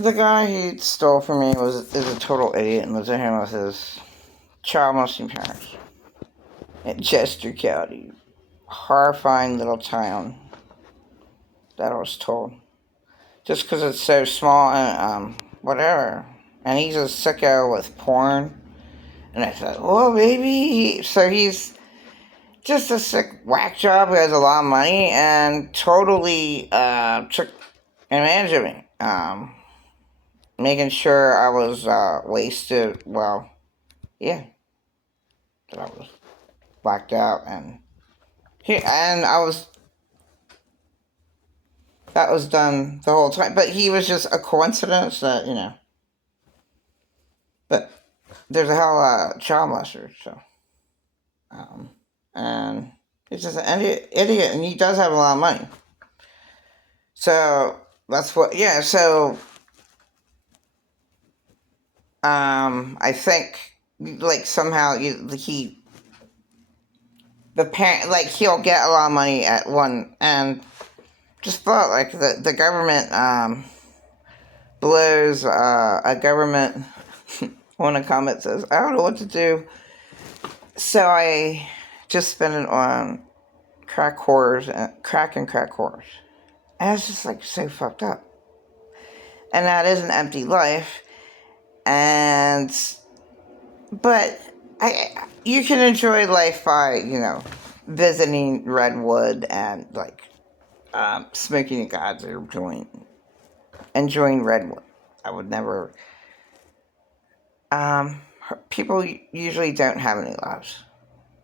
The guy he stole from me is a total idiot and lives at home with his child molesting parents in Chester County. Horrifying little town that I was told. Just because it's so small and whatever. And he's a sicko with porn. And I thought, well, maybe. So he's just a sick whack job who has a lot of money and totally took advantage of me. Making sure I was wasted. Well, yeah, that I was blacked out, and I was that was done the whole time. But he was just a coincidence that But there's a hell of a child molester, so and he's just an idiot, and he does have a lot of money. So that's what, yeah. So I think like somehow the parent, like, he'll get a lot of money at one, and just thought like the government blows a government. One of the comments says, I don't know what to do, so I just spend it on crack whores and crack whores. And it's just like so fucked up. And that is an empty life. And but you can enjoy life by, visiting Redwood and like smoking a goddamn joint. Enjoying Redwood. I would never. People usually don't have any lives.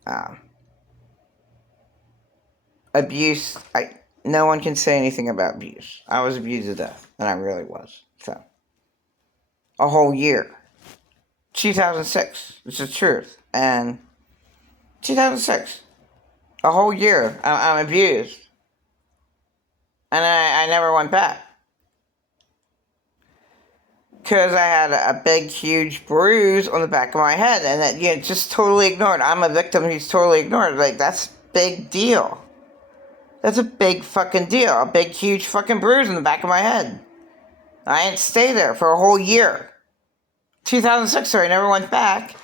Um, Abuse. No one can say anything about abuse. I was abused to death, and I really was. So a whole year. 2006. It's the truth. And 2006. A whole year. I'm abused. And I never went back. Because I had a big, huge bruise on the back of my head. And that, just totally ignored. I'm a victim who's totally ignored. Like, that's a big deal. That's a big fucking deal. A big, huge fucking bruise on the back of my head. I didn't stay there for a whole year. 2006, so I never went back.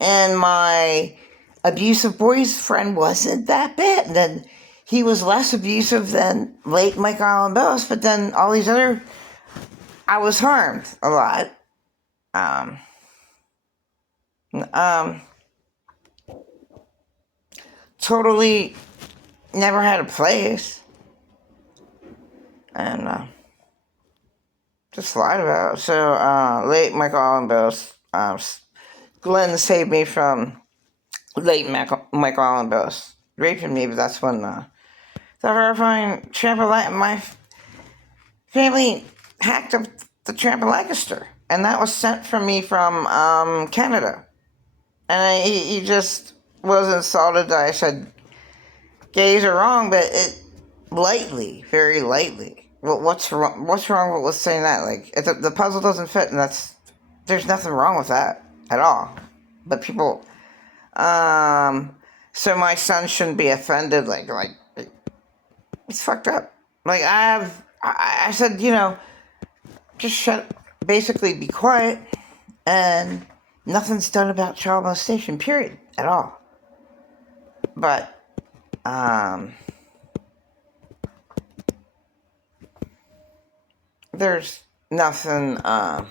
And my abusive boyfriend wasn't that bad. And then he was less abusive than late Mike Allen Bellis, but then all these other, I was harmed a lot. Um, um, Totally never had a place. And just lied about it. So late Michael Allen Bellis, Glenn saved me from late Michael Allen Bellis raping me, but that's when the horrifying trampoline, my family hacked up the Trampolancaster, and that was sent from me from Canada. And he just was insulted that I said gays are wrong, but it lightly, very lightly. What's wrong? What's wrong with saying that? Like, if the puzzle doesn't fit, and there's nothing wrong with that at all. But people, so my son shouldn't be offended. Like it's fucked up. Like I said, just basically be quiet, and nothing's done about child molestation, period, at all. But, there's nothing, the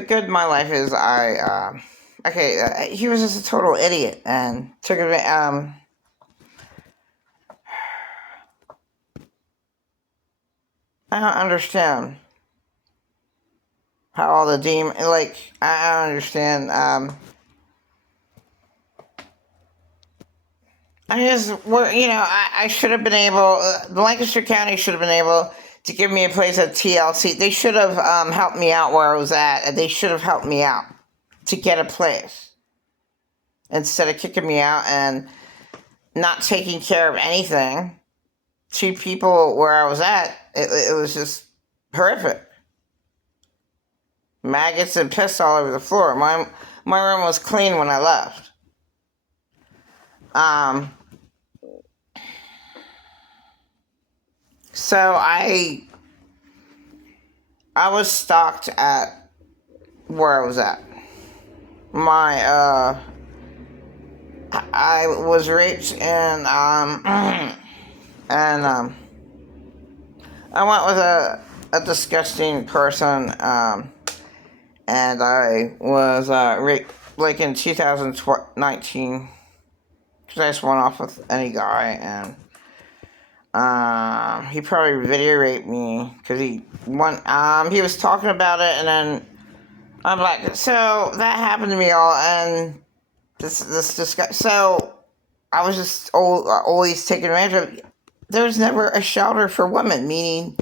good in my life is he was just a total idiot, and took advantage, I don't understand how all the I don't understand, I should have been able, the Lancaster County should have been able to give me a place at TLC. They should have helped me out where I was at. They should have helped me out to get a place instead of kicking me out and not taking care of anything. To people where I was at, it was just horrific. Maggots and piss all over the floor. My room was clean when I left. So I was stalked at where I was at. I was raped and and I went with a disgusting person, and I was raped like in 2019 because I just went off with any guy, and he probably video raped me because he was talking about it, and then I'm like, so that happened to me all, and this guy, so I was just always taking advantage of. There's never a shelter for women, meaning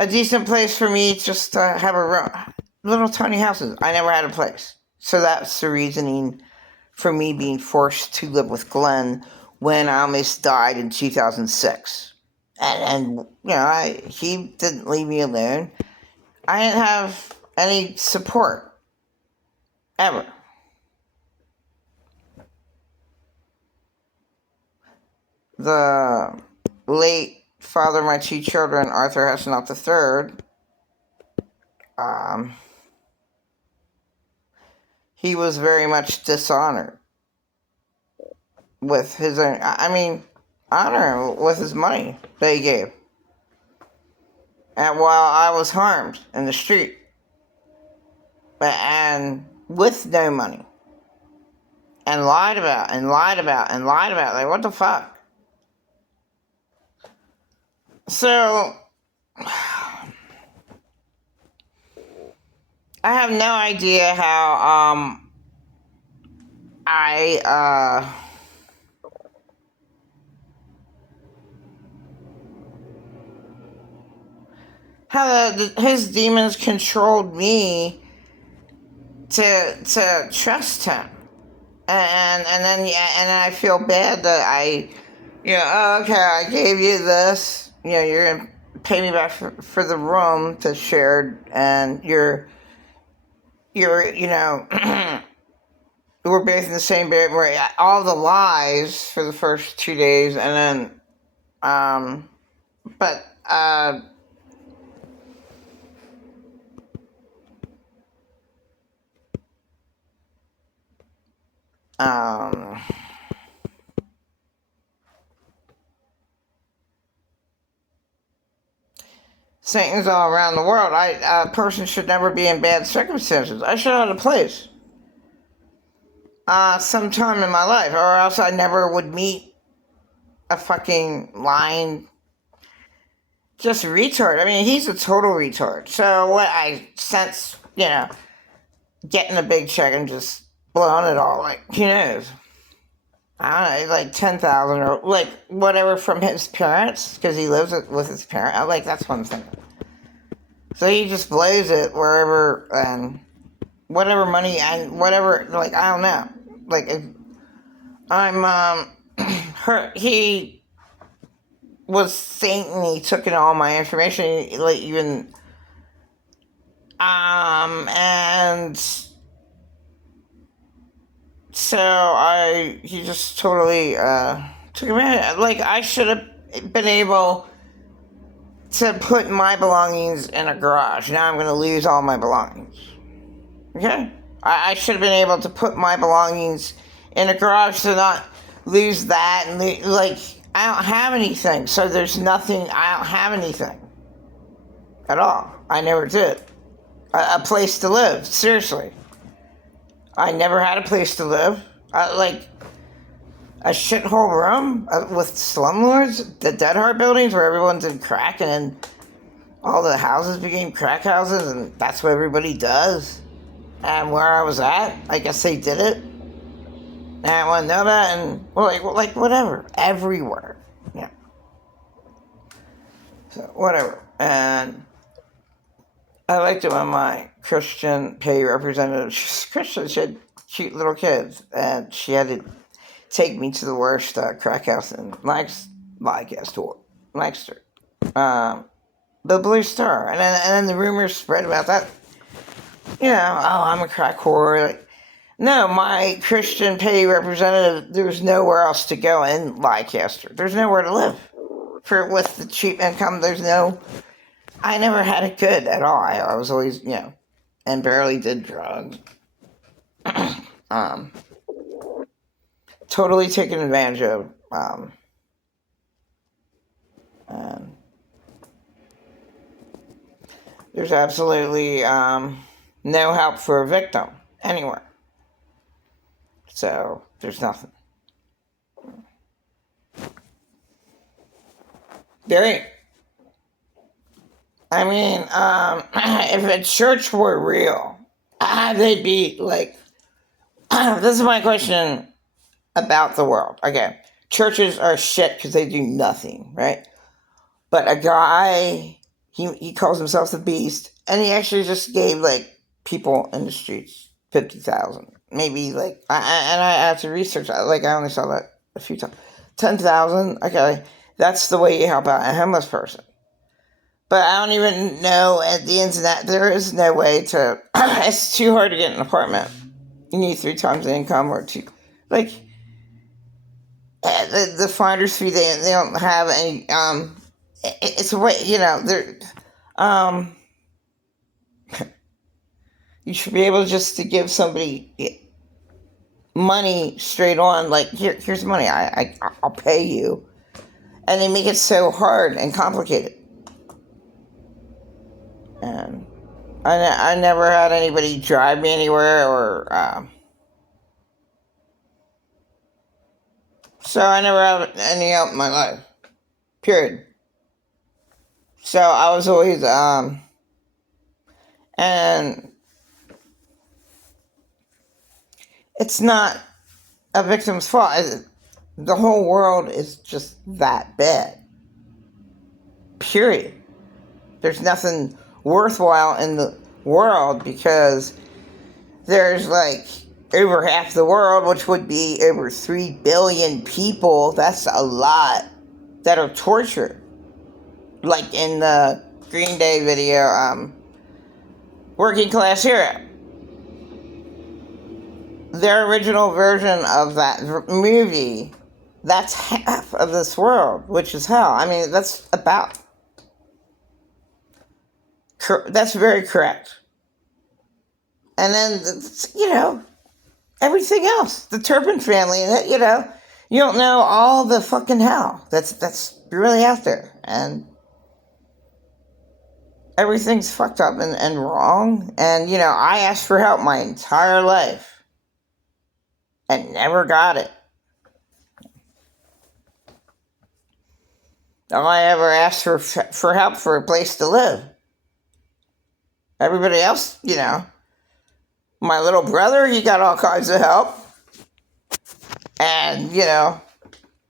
a decent place for me just to have a room. Little tiny houses. I never had a place. So that's the reasoning for me being forced to live with Glenn when I almost died in 2006. And you know, he didn't leave me alone. I didn't have any support. Ever. The late father of my two children, Arthur Hasselhoff III, he was very much dishonored with his own, honor with his money that he gave. And while I was harmed in the street, and with no money, and lied about, like, what the fuck? So, I have no idea how, how his demons controlled me to trust him, and then I feel bad that okay, I gave you this, you're gonna pay me back for the room to share, and you're we're both in the same bed, where all the lies for the first 2 days, and then but Satan's all around the world. A person should never be in bad circumstances. I should have had a place. Sometime in my life, or else I never would meet a fucking lying, just retard. I mean, he's a total retard. So what I sense, getting a big check and just blowing it all, like, who knows? I don't know, like 10,000 or like whatever from his parents, because he lives with his parents. Like, that's what I'm thinking. So he just blows it wherever, and whatever money and whatever, like, I don't know. Like, if he was Satan, he took in all my information, like, even, and so he just totally, took advantage. Like, I should have been able to put my belongings in a garage. Now I'm going to lose all my belongings. Okay? I should have been able to put my belongings in a garage to not lose that. And like, I don't have anything. So there's nothing. I don't have anything at all. I never did. A place to live. Seriously. I never had a place to live. Like, a shithole room with slumlords, the Dead Heart buildings where everyone did crack, and then all the houses became crack houses, and that's what everybody does. And where I was at, I guess they did it. And I want to know that, and like whatever, everywhere, yeah. So whatever, and I liked it when my Christian pay representative, she's Christian, she had cute little kids, and she had to take me to the worst crack house in Lancaster, the Blue Star, and then the rumors spread about that. I'm a crack whore. Like, no, my Christian pay representative, there's nowhere else to go in Lancaster. There's nowhere to live with the cheap income. There's no I never had it good at all. I was always, and barely did drugs. um, totally taken advantage of. And there's absolutely no help for a victim anywhere. So there's nothing. There, I mean, if a church were real, they'd be like, this is my question about the world. Okay, churches are shit because they do nothing, right? But a guy, he calls himself the Beast, and he actually just gave like people in the streets 50,000, maybe like, and I had to research. Like I only saw that a few times. 10,000. Okay, that's the way you help out a homeless person. But I don't even know at the ends of that. There is no way to. It's too hard to get an apartment. You need 3 times the income or 2. Like the finder's fee. They don't have any. It's a way. They're. You should be able just to give somebody money straight on. Like here's money. I'll pay you, and they make it so hard and complicated. And I never had anybody drive me anywhere or. So I never had any help in my life. Period. So I was always, and it's not a victim's fault. The whole world is just that bad. Period. There's nothing worthwhile in the world because there's like over half the world, which would be over 3 billion people. That's a lot that are tortured. Like in the Green Day video, Working Class Hero. Their original version of that movie, that's half of this world, which is hell. I mean, that's very correct. And then, everything else. The Turpin family, you don't know all the fucking hell that's really out there. And everything's fucked up and wrong. And, I asked for help my entire life and never got it. All I ever asked for help for a place to live. Everybody else, my little brother, he got all kinds of help. And,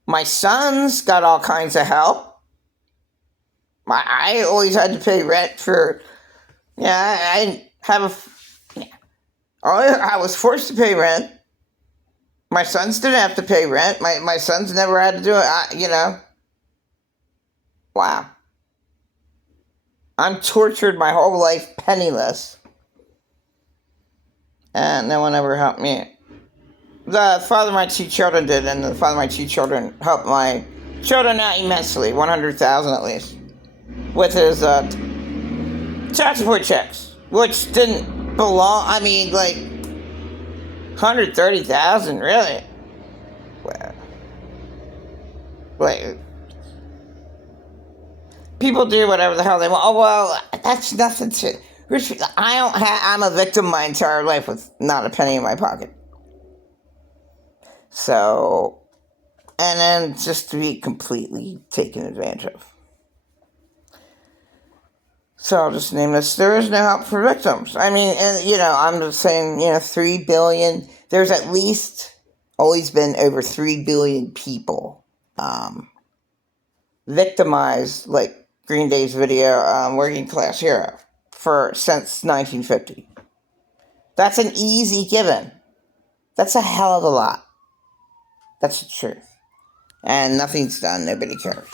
my sons got all kinds of help. I always had to pay rent for, I was forced to pay rent. My sons didn't have to pay rent. My sons never had to do it, Wow. I'm tortured my whole life penniless. And no one ever helped me. The father of my 2 children did, and the father of my 2 children helped my children out immensely, 100,000 at least, with his child support checks, which didn't belong. I mean, like 130,000, really. Well, wait. People do whatever the hell they want. Oh well, that's nothing to. I'm a victim my entire life with not a penny in my pocket. So, and then just to be completely taken advantage of. So I'll just name this. There is no help for victims. I mean, and, I'm just saying, 3 billion. There's at least always been over 3 billion people victimized, like Green Day's video, Working Class Hero, since 1950. That's an easy given. That's a hell of a lot. That's the truth. And nothing's done. Nobody cares.